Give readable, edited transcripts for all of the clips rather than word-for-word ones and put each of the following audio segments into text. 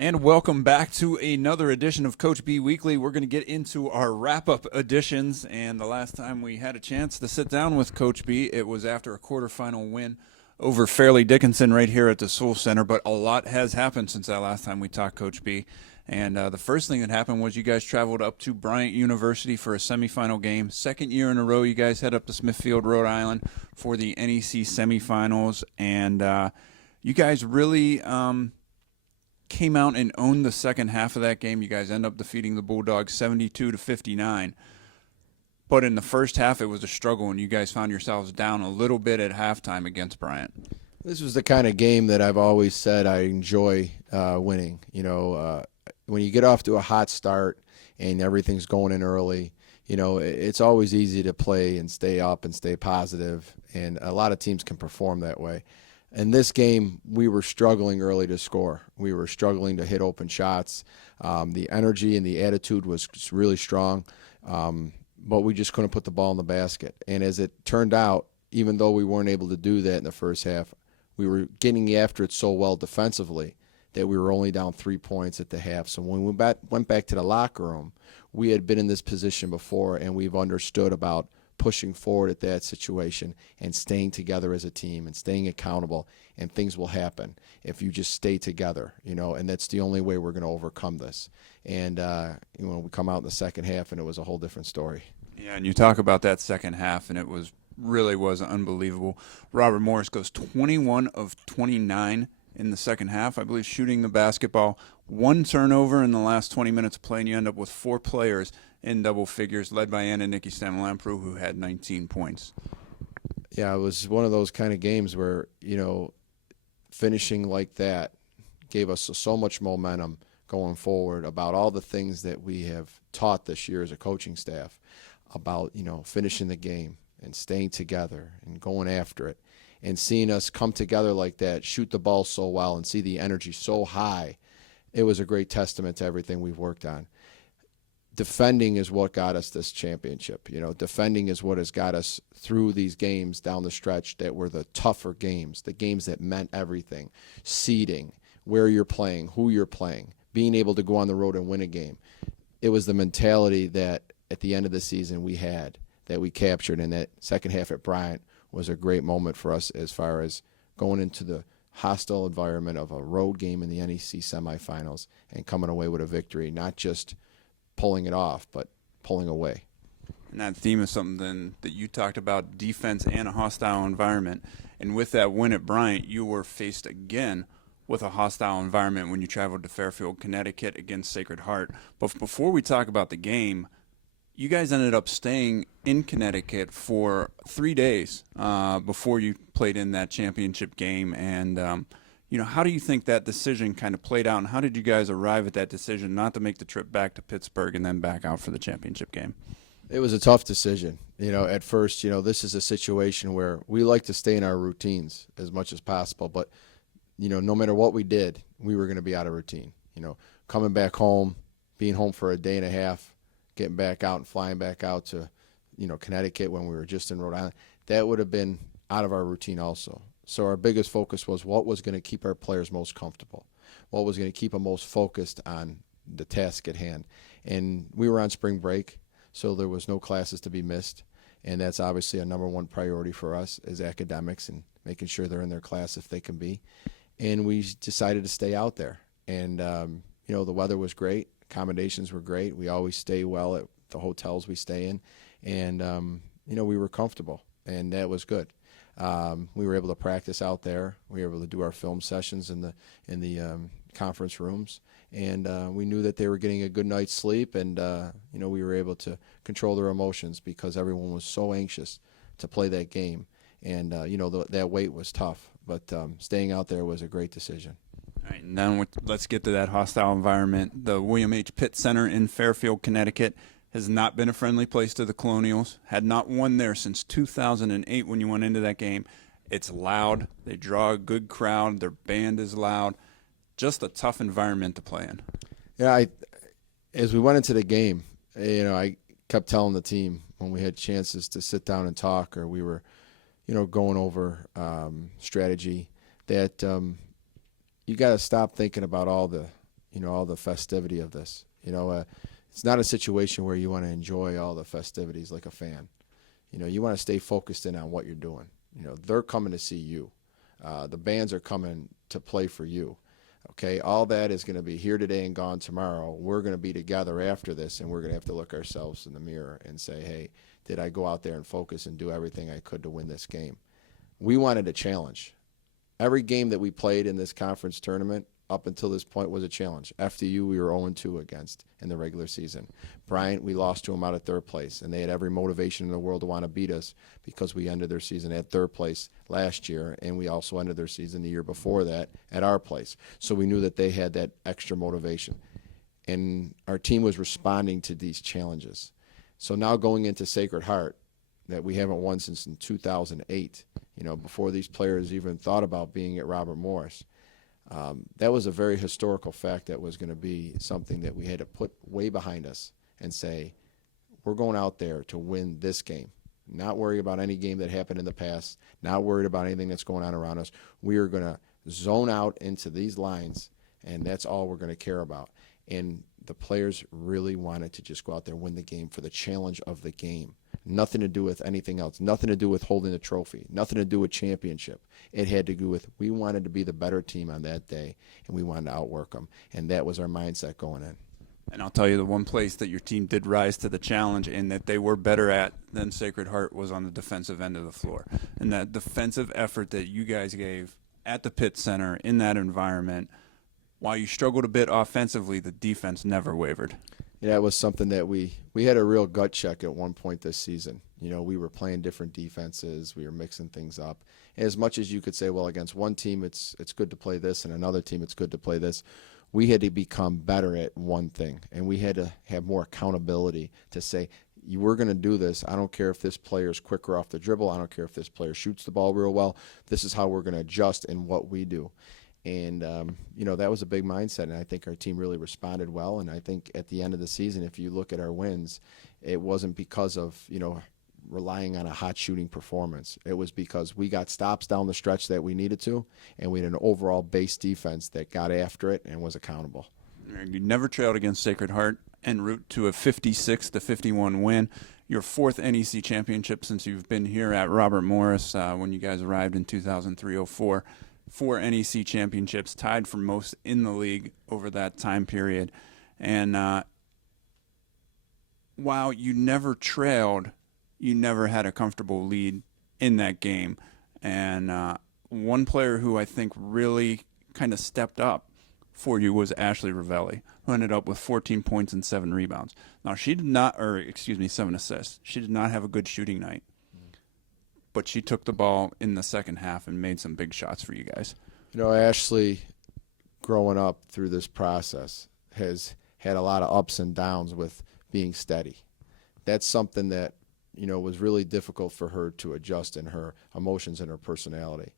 And welcome back to another edition of Coach B Weekly. We're going to get into our wrap-up editions, and the last time we had a chance to sit down with Coach B, it was after a quarterfinal win over Fairleigh Dickinson right here at the Soul Center, but a lot has happened since that last time we talked, Coach B. And the first thing that happened was you guys traveled up to Bryant University for a semifinal game. Second year in a row, you guys head up to Smithfield, Rhode Island for the NEC semifinals, and you guys really came out and owned the second half of that game. You guys end up defeating the Bulldogs 72-59. But in the first half, it was a struggle, and you guys found yourselves down a little bit at halftime against Bryant. This was the kind of game that I've always said I enjoy winning. When you get off to a hot start and everything's going in early, it's always easy to play and stay up and stay positive, and a lot of teams can perform that way. In this game, we were struggling early to score. We were struggling to hit open shots. The energy and the attitude was really strong, but we just couldn't put the ball in the basket. And as it turned out, even though we weren't able to do that in the first half, we were getting after it so well defensively that we were only down 3 points at the half. So when we went back to the locker room, we had been in this position before, and we've understood about pushing forward at that situation and staying together as a team and staying accountable, and things will happen if you just stay together, and that's the only way we're going to overcome this. And we come out in the second half, and it was a whole different story. Yeah, and you talk about that second half, and it really was unbelievable. Robert Morris goes 21 of 29 in the second half, I believe, shooting the basketball. One turnover in the last 20 minutes of play, and you end up with four players in double figures, led by Anna Nikki Stamlamprou, who had 19 points. Yeah, it was one of those kind of games where, finishing like that gave us so much momentum going forward about all the things that we have taught this year as a coaching staff about, finishing the game and staying together and going after it. And seeing us come together like that, shoot the ball so well, and see the energy so high, it was a great testament to everything we've worked on. Defending is what got us this championship. Defending is what has got us through these games down the stretch that were the tougher games, the games that meant everything. Seeding, where you're playing, who you're playing, being able to go on the road and win a game. It was the mentality that at the end of the season we had, that we captured, and that second half at Bryant was a great moment for us as far as going into the hostile environment of a road game in the NEC semifinals and coming away with a victory, not just pulling it off, but pulling away. And that theme is something that you talked about, defense and a hostile environment. And with that win at Bryant, you were faced again with a hostile environment when you traveled to Fairfield, Connecticut against Sacred Heart. But before we talk about the game, you guys ended up staying in Connecticut for 3 days before you played in that championship game. And how do you think that decision kind of played out, and how did you guys arrive at that decision not to make the trip back to Pittsburgh and then back out for the championship game? It was a tough decision. At first, this is a situation where we like to stay in our routines as much as possible, but, no matter what we did, we were going to be out of routine. Coming back home, being home for a day and a half, getting back out and flying back out to, Connecticut when we were just in Rhode Island, that would have been out of our routine also. So our biggest focus was what was going to keep our players most comfortable, what was going to keep them most focused on the task at hand. And we were on spring break, so there was no classes to be missed. And that's obviously a number one priority for us as academics, and making sure they're in their class if they can be. And we decided to stay out there. And, the weather was great. Accommodations were great. We always stay well at the hotels we stay in. And, we were comfortable, and that was good. We were able to practice out there. We were able to do our film sessions in the conference rooms, and we knew that they were getting a good night's sleep, and we were able to control their emotions because everyone was so anxious to play that game, and that wait was tough, but staying out there was a great decision. All right, now let's get to that hostile environment. The William H. Pitt Center in Fairfield, Connecticut, has not been a friendly place to the Colonials, had not won there since 2008 when you went into that game. It's loud. They draw a good crowd. Their band is loud. Just a tough environment to play in. Yeah, as we went into the game, I kept telling the team when we had chances to sit down and talk, or we were, going over strategy, that you got to stop thinking about all the all the festivity of this. It's not a situation where you want to enjoy all the festivities like a fan. You want to stay focused in on what you're doing. They're coming to see you. The bands are coming to play for you. Okay, all that is going to be here today and gone tomorrow. We're going to be together after this, and we're going to have to look ourselves in the mirror and say, hey, did I go out there and focus and do everything I could to win this game? We wanted a challenge. Every game that we played in this conference tournament up until this point was a challenge. FDU we were 0-2 against in the regular season. Bryant, we lost to them out of third place, and they had every motivation in the world to want to beat us because we ended their season at third place last year, and we also ended their season the year before that at our place. So we knew that they had that extra motivation. And our team was responding to these challenges. So now going into Sacred Heart, that we haven't won since in 2008, before these players even thought about being at Robert Morris. That was a very historical fact that was going to be something that we had to put way behind us and say, we're going out there to win this game. Not worry about any game that happened in the past, not worried about anything that's going on around us. We are going to zone out into these lines, and that's all we're going to care about. And the players really wanted to just go out there and win the game for the challenge of the game. Nothing to do with anything else. Nothing to do with holding the trophy. Nothing to do with championship. It had to do with we wanted to be the better team on that day, and we wanted to outwork them. And that was our mindset going in. And I'll tell you, the one place that your team did rise to the challenge and that they were better at than Sacred Heart was on the defensive end of the floor. And that defensive effort that you guys gave at the Pitt Center in that environment, while you struggled a bit offensively, the defense never wavered. Yeah, it was something that we had a real gut check at one point this season. We were playing different defenses. We were mixing things up. And as much as you could say, well, against one team it's good to play this, and another team it's good to play this, we had to become better at one thing. And we had to have more accountability to say, we're going to do this. I don't care if this player is quicker off the dribble. I don't care if this player shoots the ball real well. This is how we're going to adjust in what we do. And, that was a big mindset, and I think our team really responded well. And I think at the end of the season, if you look at our wins, it wasn't because of, relying on a hot shooting performance. It was because we got stops down the stretch that we needed to, and we had an overall base defense that got after it and was accountable. You never trailed against Sacred Heart en route to a 56-51 win. Your fourth NEC championship since you've been here at Robert Morris when you guys arrived in 2003-04. 4 NEC championships, tied for most in the league over that time period. And while you never trailed, you never had a comfortable lead in that game. And one player who I think really kind of stepped up for you was Ashley Ravelli, who ended up with 14 points and 7 rebounds. Now, 7 assists. She did not have a good shooting night. But she took the ball in the second half and made some big shots for you guys. Ashley, growing up through this process, has had a lot of ups and downs with being steady. That's something that, was really difficult for her to adjust in her emotions and her personality.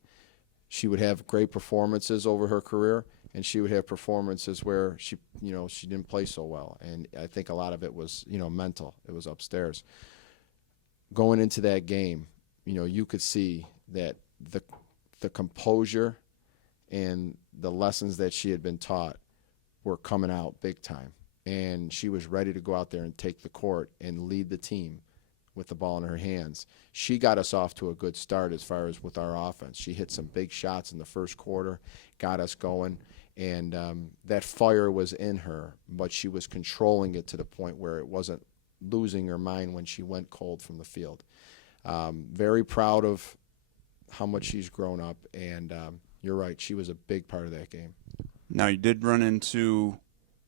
She would have great performances over her career, and she would have performances where she didn't play so well. And I think a lot of it was, mental. It was upstairs. Going into that game, you could see that the composure and the lessons that she had been taught were coming out big time. And she was ready to go out there and take the court and lead the team with the ball in her hands. She got us off to a good start as far as with our offense. She hit some big shots in the first quarter, got us going, and that fire was in her, but she was controlling it to the point where it wasn't losing her mind when she went cold from the field. Very proud of how much she's grown up, and you're right, she was a big part of that game. Now, you did run into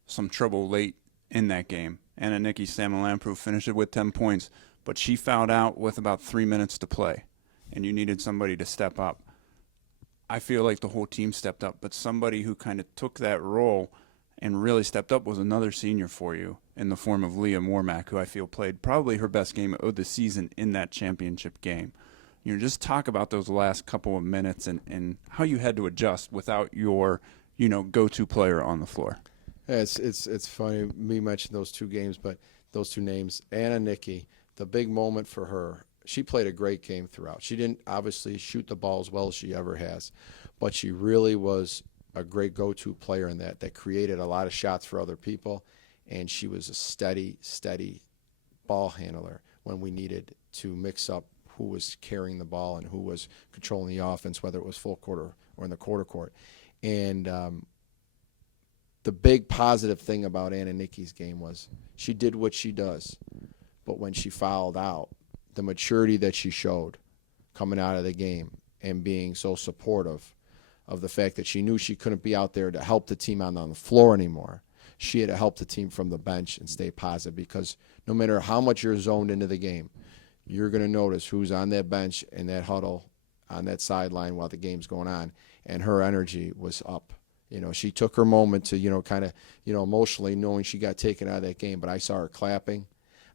some trouble late in that game. Anna Nikki Samalamprou finished it with 10 points, but she fouled out with about 3 minutes to play, and you needed somebody to step up. I feel like the whole team stepped up, but somebody who kind of took that role and really stepped up was another senior for you in the form of Leah Mormack, who I feel played probably her best game of the season in that championship game. Just talk about those last couple of minutes and how you had to adjust without your, go-to player on the floor. Yeah, it's funny me mention those two games, but those two names, Anna Nikki, the big moment for her. She played a great game throughout. She didn't obviously shoot the ball as well as she ever has, but she really was a great go-to player in that created a lot of shots for other people, and she was a steady ball handler when we needed to mix up who was carrying the ball and who was controlling the offense, whether it was full court or in the quarter court. And the big positive thing about Anna Nicky's game was she did what she does, but when she fouled out, the maturity that she showed coming out of the game and being so supportive of the fact that she knew she couldn't be out there to help the team on the floor anymore. She had to help the team from the bench and stay positive, because no matter how much you're zoned into the game, you're going to notice who's on that bench in that huddle on that sideline while the game's going on, and her energy was up. She took her moment to, kind of, emotionally knowing she got taken out of that game, but I saw her clapping.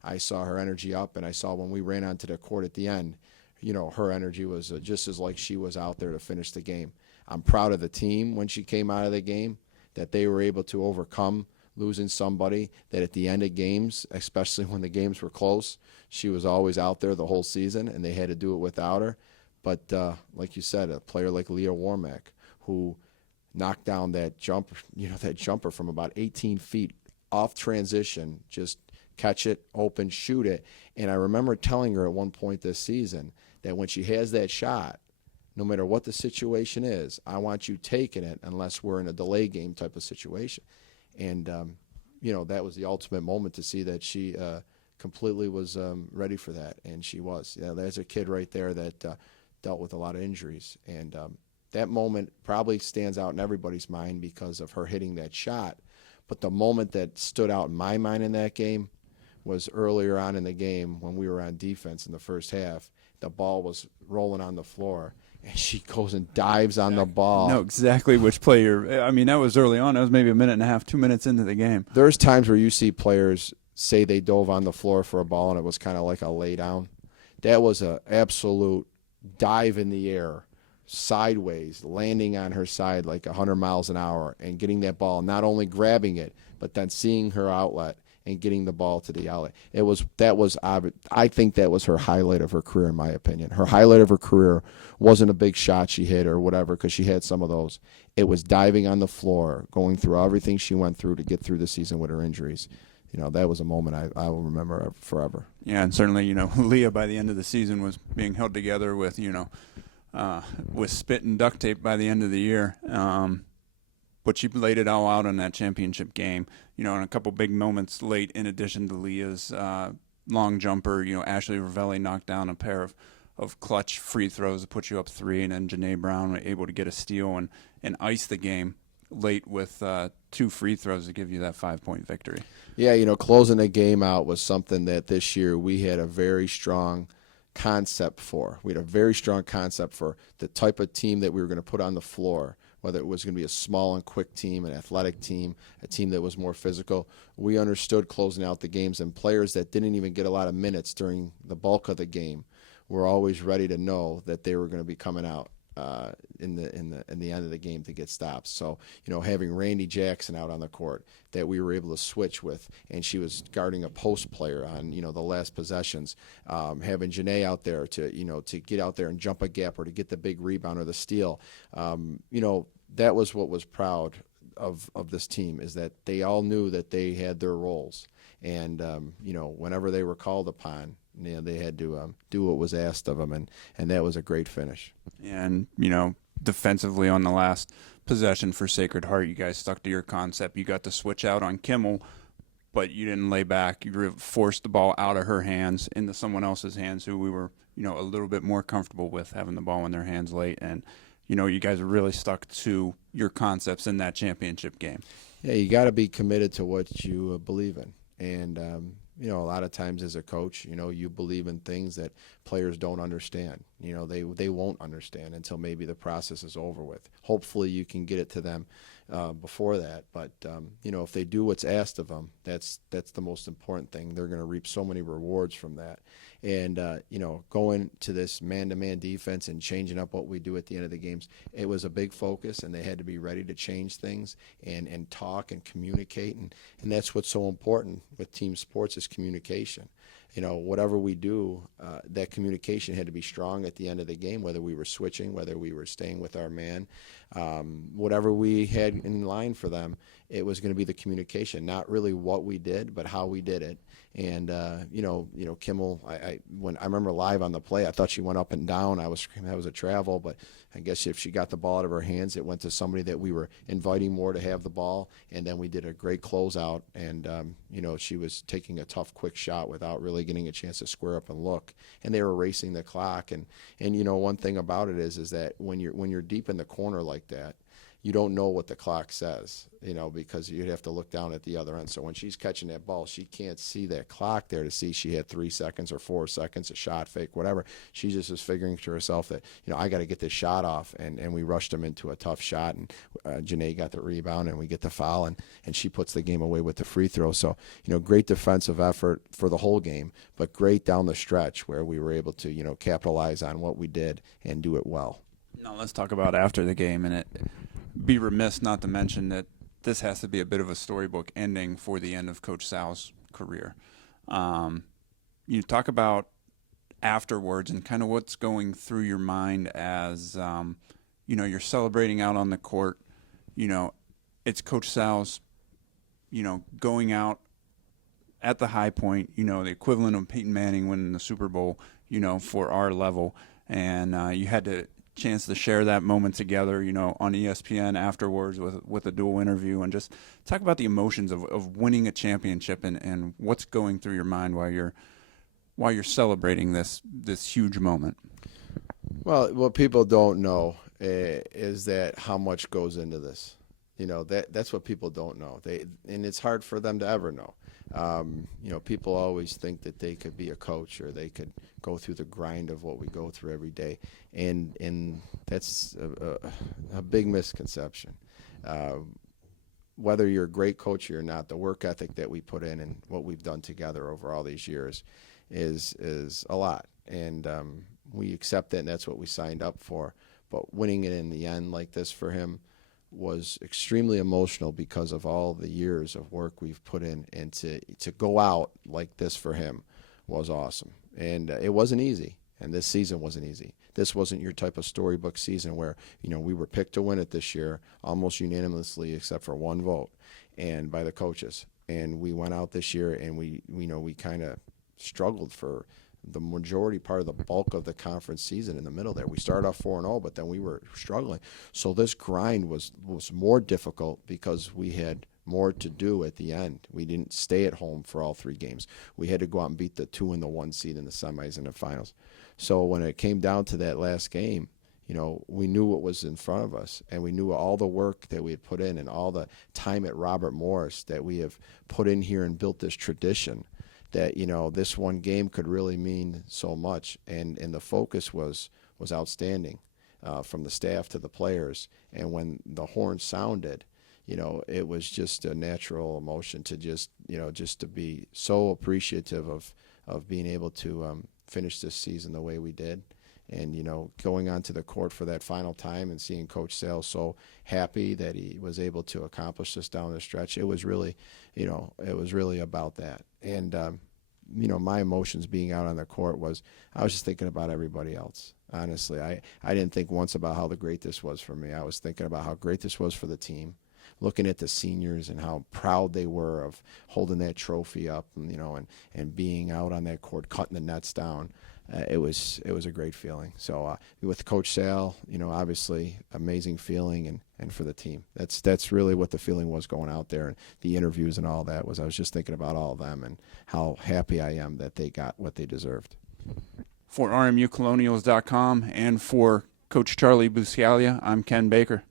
I saw her energy up, and I saw when we ran onto the court at the end, her energy was just as like she was out there to finish the game. I'm proud of the team when she came out of the game, that they were able to overcome losing somebody that at the end of games, especially when the games were close, she was always out there the whole season, and they had to do it without her. But like you said, a player like Leah Warmack, who knocked down that jumper from about 18 feet off transition, just catch it, open, shoot it. And I remember telling her at one point this season that when she has that shot, no matter what the situation is, I want you taking it unless we're in a delay game type of situation. And, that was the ultimate moment to see that she completely was ready for that, and she was. There's a kid right there that dealt with a lot of injuries. And that moment probably stands out in everybody's mind because of her hitting that shot. But the moment that stood out in my mind in that game was earlier on in the game when we were on defense in the first half. The ball was rolling on the floor, and she goes and dives on the ball. No, exactly which play that was early on. That was maybe a minute and a half, 2 minutes into the game. There's times where you see players say they dove on the floor for a ball, and it was kind of like a lay down. That was an absolute dive in the air, sideways, landing on her side like 100 miles an hour, and getting that ball, not only grabbing it, but then seeing her outlet and getting the ball to the outlet. I think that was her highlight of her career, in my opinion. Her highlight of her career wasn't a big shot she hit or whatever, because she had some of those. It was diving on the floor, going through everything she went through to get through the season with her injuries. That was a moment I will remember forever. Yeah, and certainly, Leah by the end of the season was being held together with spit and duct tape by the end of the year. But she laid it all out in that championship game, and a couple big moments late, in addition to Leah's long jumper. Ashley Ravelli knocked down a pair of clutch free throws to put you up 3, and then Janae Brown was able to get a steal and ice the game late with 2 free throws to give you that 5-point victory. Yeah, closing the game out was something that this year we had a very strong concept for. We had a very strong concept for the type of team that we were going to put on the floor, whether it was going to be a small and quick team, an athletic team, a team that was more physical. We understood closing out the games, and players that didn't even get a lot of minutes during the bulk of the game were always ready to know that they were going to be coming out in the end of the game to get stops. So, having Randy Jackson out on the court that we were able to switch with, and she was guarding a post player on, the last possessions. Having Janae out there to get out there and jump a gap or to get the big rebound or the steal. That was what was proud of this team, is that they all knew that they had their roles. And, whenever they were called upon, they had to do what was asked of them, and that was a great finish. And, defensively on the last possession for Sacred Heart, you guys stuck to your concept. You got to switch out on Kimmel, but you didn't lay back. You forced the ball out of her hands into someone else's hands who we were, a little bit more comfortable with having the ball in their hands late. And, you guys really stuck to your concepts in that championship game. Yeah, you got to be committed to what you believe in. And, a lot of times as a coach, you believe in things that players don't understand. They won't understand until maybe the process is over with. Hopefully you can get it to them before that. But, if they do what's asked of them, that's the most important thing. They're going to reap so many rewards from that. And, going to this man-to-man defense and changing up what we do at the end of the games, it was a big focus, and they had to be ready to change things and talk and communicate. And that's what's so important with team sports is communication. whatever we do, that communication had to be strong at the end of the game, whether we were switching, whether we were staying with our man, whatever we had in line for them, it was going to be the communication, not really what we did, but how we did it. And Kimmel, when I remember live on the play, I thought she went up and down. That was a travel, but I guess if she got the ball out of her hands, it went to somebody that we were inviting more to have the ball. And then we did a great closeout, and she was taking a tough, quick shot without really getting a chance to square up and look. And they were racing the clock. And one thing about it is that when you're deep in the corner like that, you don't know what the clock says, because you'd have to look down at the other end. So when she's catching that ball, she can't see that clock there to see she had 3 seconds or 4 seconds, a shot fake, whatever. She just is figuring to herself that, I got to get this shot off. And we rushed them into a tough shot. And Janae got the rebound, and we get the foul, and she puts the game away with the free throw. So, great defensive effort for the whole game, but great down the stretch where we were able to, capitalize on what we did and do it well. Now let's talk about after the game, and be remiss not to mention that this has to be a bit of a storybook ending for the end of Coach Sal's career. You talk about afterwards and kind of what's going through your mind as you're celebrating out on the court. It's Coach Sal's going out at the high point, the equivalent of Peyton Manning winning the Super Bowl, for our level, and you had to chance to share that moment together, on ESPN afterwards with a dual interview, and just talk about the emotions of winning a championship and what's going through your mind while you're celebrating this huge moment. Well, what people don't know is that how much goes into this. That's what people don't know. And it's hard for them to ever know. People always think that they could be a coach or they could go through the grind of what we go through every day, and that's a big misconception. Whether you're a great coach or not, the work ethic that we put in and what we've done together over all these years is a lot, and we accept it, and that's what we signed up for. But winning it in the end like this for him was extremely emotional because of all the years of work we've put in, and to go out like this for him was awesome. And it wasn't easy, and this season wasn't easy. This wasn't your type of storybook season where, we were picked to win it this year almost unanimously except for one vote and by the coaches. And we went out this year and we kind of struggled for the majority part of the bulk of the conference season in the middle there. We started off 4-0, but then we were struggling. So this grind was more difficult because we had more to do at the end. We didn't stay at home for all 3 games. We had to go out and beat the 2 and the 1 seed in the semis and the finals. So when it came down to that last game, we knew what was in front of us, and we knew all the work that we had put in and all the time at Robert Morris that we have put in here and built this tradition that, this one game could really mean so much. And the focus was outstanding from the staff to the players. And when the horn sounded, it was just a natural emotion to just to be so appreciative of being able to finish this season the way we did. And, going onto the court for that final time and seeing Coach Sale so happy that he was able to accomplish this down the stretch, it was really about that. And, my emotions being out on the court I was just thinking about everybody else. Honestly, I didn't think once about how great this was for me. I was thinking about how great this was for the team, looking at the seniors and how proud they were of holding that trophy up, and being out on that court, cutting the nets down. It was a great feeling. So with Coach Sale, obviously amazing feeling, and for the team, that's really what the feeling was going out there, and the interviews and all that was. I was just thinking about all of them and how happy I am that they got what they deserved. For RMUcolonials.com and for Coach Charlie Buscalia, I'm Ken Baker.